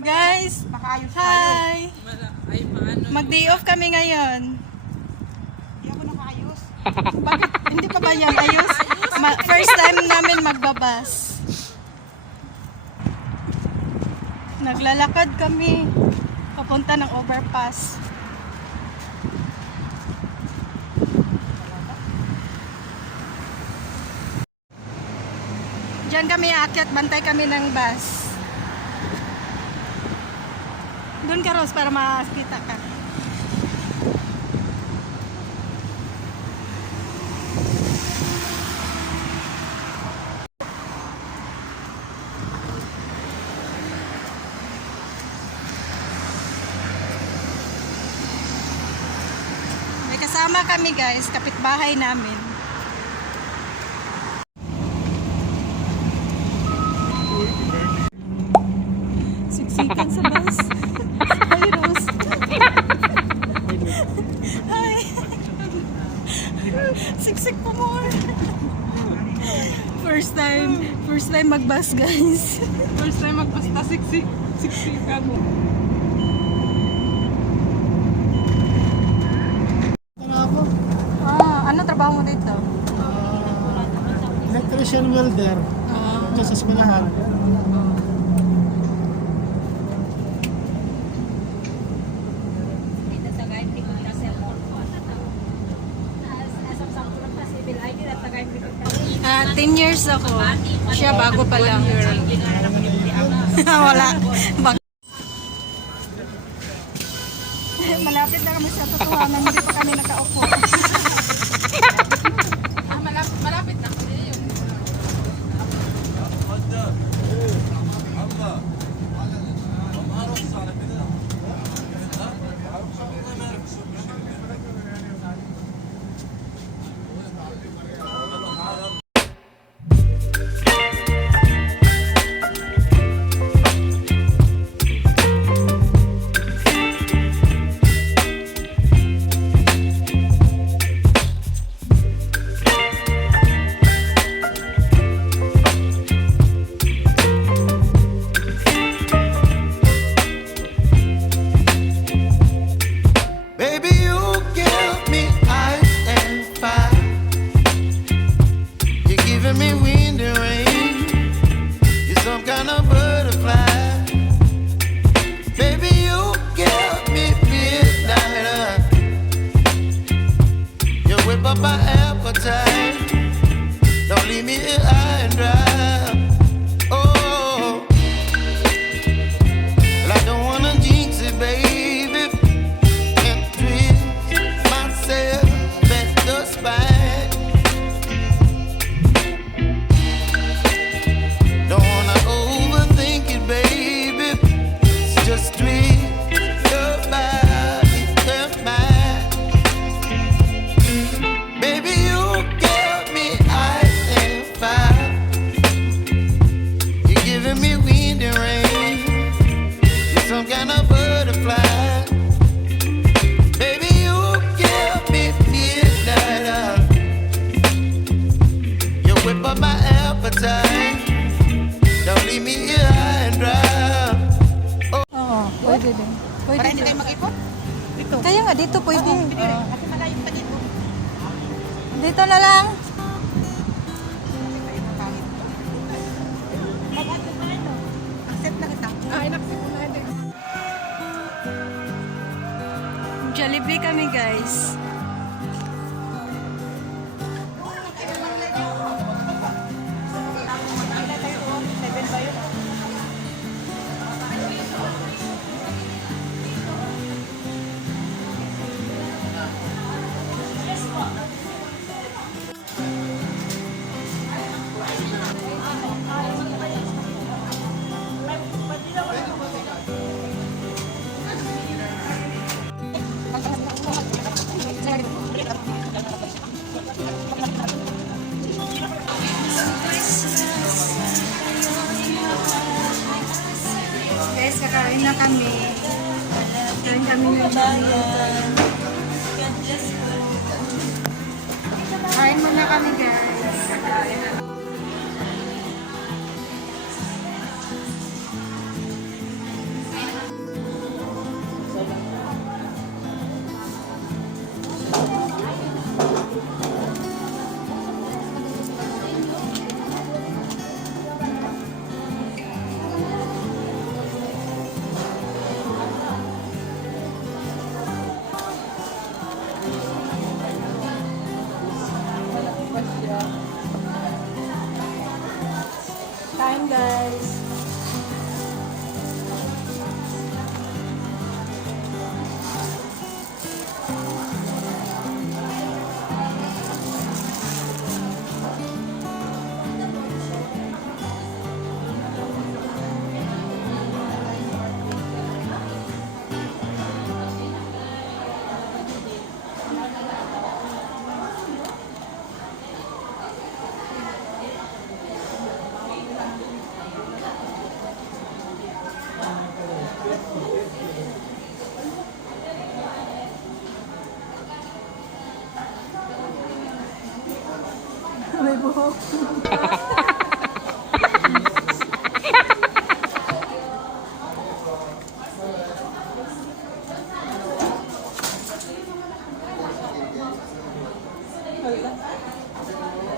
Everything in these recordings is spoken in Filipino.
Guys, hi! Mag-day off kami ngayon. Hindi ako nakaayos. Bakit? Hindi pa ba yan ayos? First time namin magbabas. Naglalakad kami papunta ng overpass. Diyan kami aakyat, bantay kami ng bus. Doon ka, Rose, para makakita ka. May kasama kami, guys, kapitbahay namin. Siksikan sa bus. Hi, Rose. Hi. Siksik po more. First time magbus, guys. First time magbasta siksikan mo. Ano trabaho mo dito? Electrician welder. Ito sa eskwelahan. Ah, 10 years ako. Siya bago pa lang. Wala. Malapit na kami sa totohanan. Hindi pa kami nakaupo. Malapit na kami yun. Baby, you give me ice and fire. You're giving me wind and rain. You're some kind of butterfly. Baby, you give me midnight. You whip up my appetite. Don't leave me here high and dry. Oh, well, I don't wanna jinx it, baby. Don't leave me here high and dry. Oo, pwede din. Pwede Para hindi din. tayo mag-ipot? Dito. Kaya nga, dito pwede. Kasi malayo pa dito. Dito na lang. Accept na kita. In-accept na natin. Jollibee kami, guys. Guys, kakain na kami. Kain kami ng bayan. Kain muna kami, guys. Kakain na.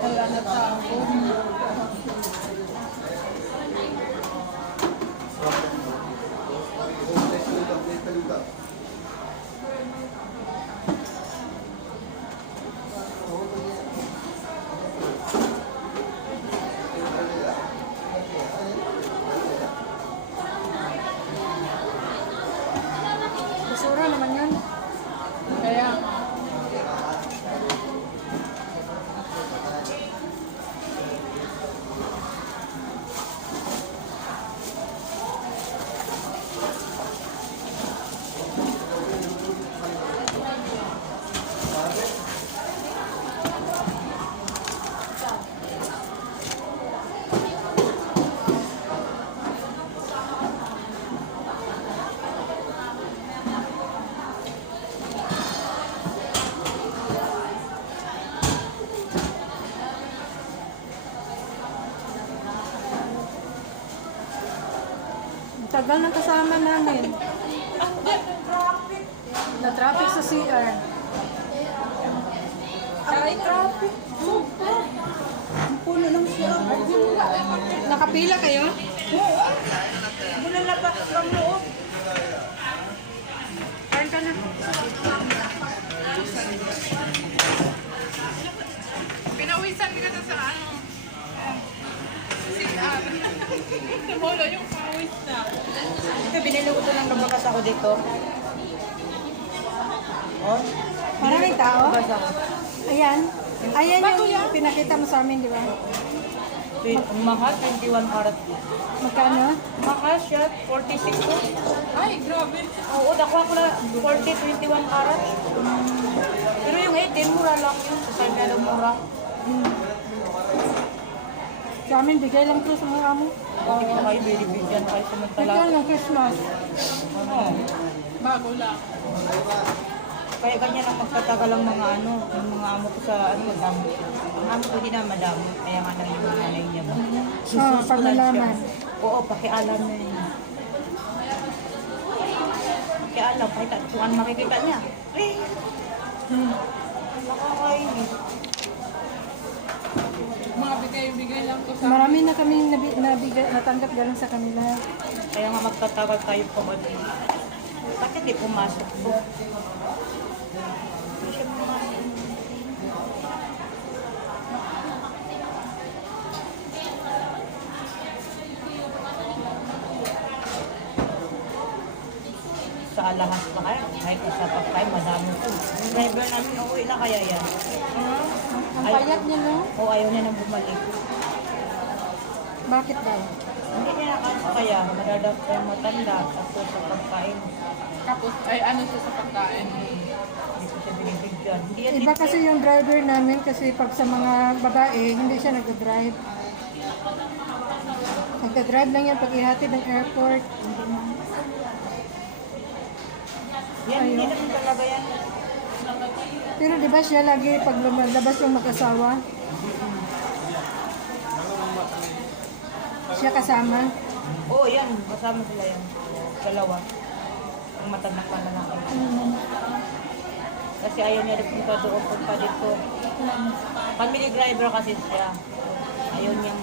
Wala na tao. Basura naman yan. Kaya, tagal ng kasama namin. Na-traffic sa CR. Ay, traffic. Ang puno ng CR. Nakapila kayo? Bulala pa from loob. Kain ka na. Pinawisan ka na sa ano. CR. Tumulo yung pawis na. Binili ko ito ng kabakas ako dito. Oh, Maraming tao? kabakas ako. Ayan. Ayan yung pinakita mo sa amin, di ba? Ang mahal, 21 karat. Magkano? Mahal siya, 46 ko. Ay, grabe. Oo, nakuha ko na 40, 21 karat. Pero yung 18, mura lang yun. Sa Sarnado, mura. Sa amin, bigay lang to sa mga amo. Hindi ko kayo, binibigyan kayo samantala. Bigyan ng Christmas. Oo. Bago lang. Kaya ganyan ang magtatagal ang mga ano, yung mga amo ko sa ano, madamo. Ang amo ko din na madamo, kaya nga nang yung nanay niya ba. Oo, pag nalaman. Oo, pakialam na yun. Pakialam, kahit kung ano makikita niya. Eh, nakakainis. Mga bigay-bigay lang to sa... Marami na kaming natanggap galing sa kanila. Kaya nga magtatagal tayo pa ba din. Bakit di pumasok po? Hindi siya pumasok. Sa alahas pa kaya, kahit isa pa tayo, madami po. Yung driver namin, uuwi na kaya yan. Ang payat niya, no? O ayaw niya nang bumalik. Bakit daw? Hindi niya nakakaya, madadap tayo matanda, tapos sa pagkain. Tapos, ay ano siya sa pagkain. Hindi ko siya binibigyan. Hindi yan Iba kasi yung driver namin kasi pag sa mga babae, hindi siya nag-drive. Nag-drive lang yan pag ihatid ng airport. yan, hindi naman talaga yan. Pero di ba siya lagi pag lumalabas yung mag-asawa? Siya kasama? Oo, yan, kasama sila yan. Dalawa. Ang matanda pa na natin. Kasi ayaw niya rin punta doon, punta dito. Family driver kasi siya. Ayaw niyang...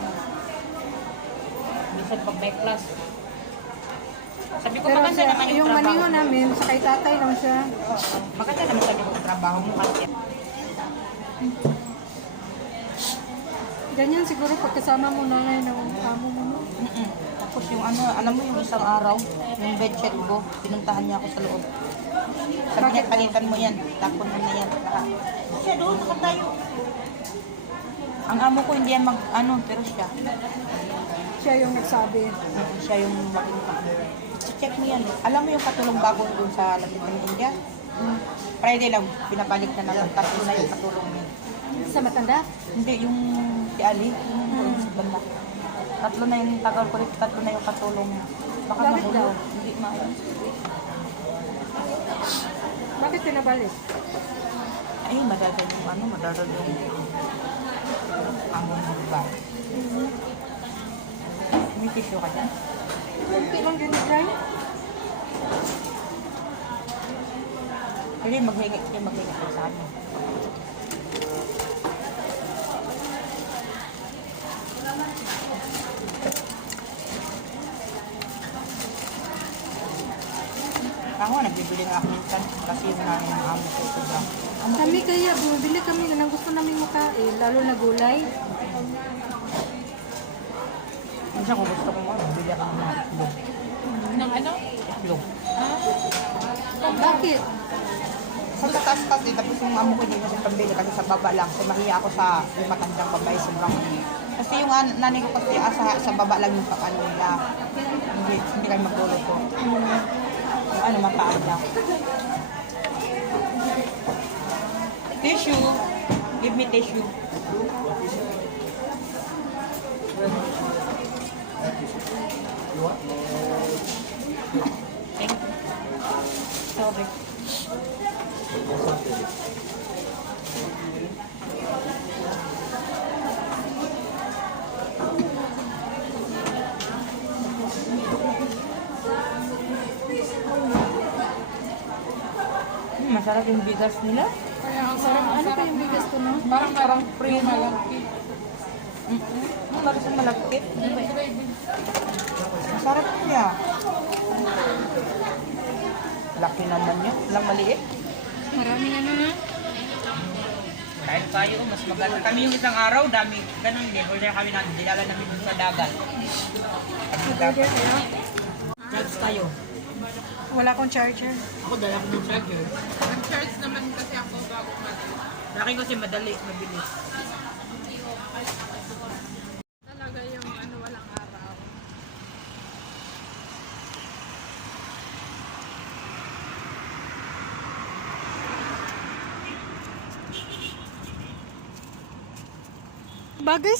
Minsan pag may class. Sabi ko, Pero maganda siya, naman yung yung trabaho. maniho namin, sa kay tatay lang siya. Maganda naman sabi ko, trabaho mo kasi. Ganyan siguro pagkasama mo na ngayon ng amo mo. No? Tapos yung ano, alam mo yung isang araw, yung bedsheet ko, pinuntahan niya ako sa loob. Sabi niya, palitan mo yan, tapon mo na yan. Siya doon, nakatayo. Ang amo ko hindi yan mag-ano, pero siya. Siya yung nagsabi. Siya yung makita. Check mo yan. Alam mo yung katulong bago doon sa Lapitan ng India? Friday lang, binabalik na naman. Tapos na yung katulong niya. Sa matanda? Hindi, yung si Ali, yung sa banda. Tatlo na yung tagal ko rin, tatlo na yung katulong niya. Baka Bakit mahulog. daw? Hindi maayon. Bakit pinabalik? Ay, madagal yung ano, madagal yung... Amo mo ba? May tissue ka dyan? Kunti lang yun, dry. Hindi, maghingi ka sa amin. Ako, nagbibili nga ako minsan kasi yun nga yung amo ko sobrang. Kami kaya, bumibili kami ng gusto namin makain, lalo na gulay. Minsan kung gusto ko bili ako ng mga itlog. Ng ano? Itlog. Bakit? Sa taas-taas din, tapos yung amo ko hindi kasi pambili kasi sa baba lang. So mahiya ako sa yung matandang babae, sobrang kasi yung nanay ko kasi sa baba lang yung ano nila. Hindi kayo magluluto. Yung ano, mataan lang. Tissue. Give me tissue. Thank you. Sorry. Masarap yung bigas nila. Kaya ang sarap. Ano pa yung bigas ko, no? Parang free malaki. Bakit sa malagkit? Masarap niya. Laki naman niya. Walang maliit. Maraming ano na. Kahit tayo, mas maganda. Kami yung isang araw, dami. Ganun din. Order kami natin. Dinala namin dun sa dagat. Burger kayo? Judge tayo. Wala akong charger. Ako dala ko ng charger. Nag-charge naman kasi ako bago mag- Laki kasi madali, mabilis. Talaga yung ano, walang araw. Bagay?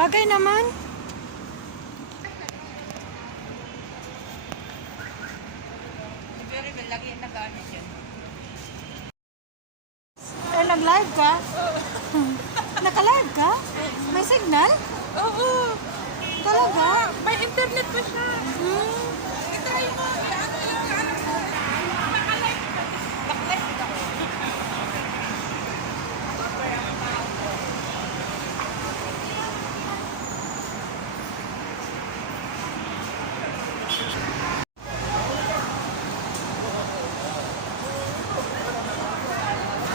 Bagay naman. Very well, lagi nag-ano dyan. Eh, nag-live ka? Naka-live ka? May signal? Oo! Talaga? May internet pa siya! Hmm. Itry mo! Ano yung ano? Backlight ako.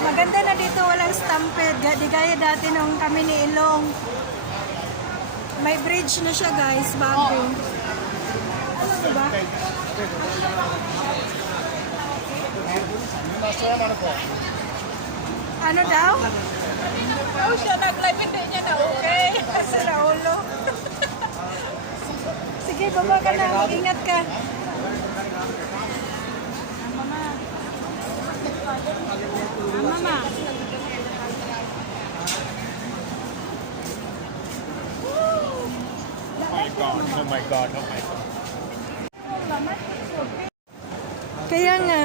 Maganda na dito, walang stampede. Di gaya dati nung kami ni Ilong. May bridge na siya, guys, bago. Ano diba? Ano daw? Oh, siya nag-live, hindi niya na okay. Kasi naulo. Sige, baba ka na. Mag-ingat ka. Mama. Oh my God, oh my God. Kaya nga.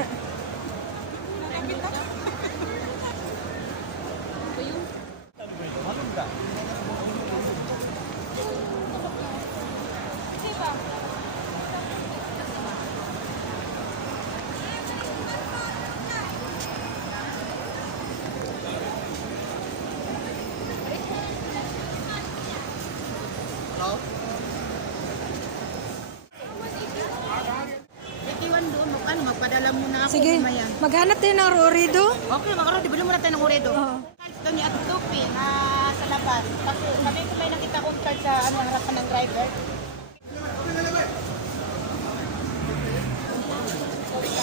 Magpadala muna ako. Sige, maghanap tayo ng Rorido. Okay, makaroon. Bili muna tayo ng Oredo. Oo. Ito ni Atutupi na sa labas. Tapos sabi ko may nakita kong card sa harapan ng driver.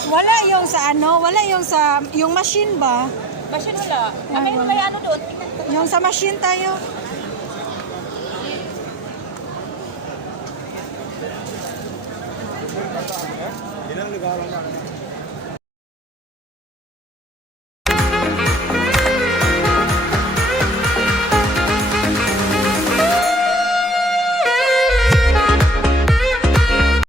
Wala yung sa ano, wala yung sa, yung machine ba? Kasi wala. Kami may ano doon. Yung sa machine tayo. Ilang ligawan na.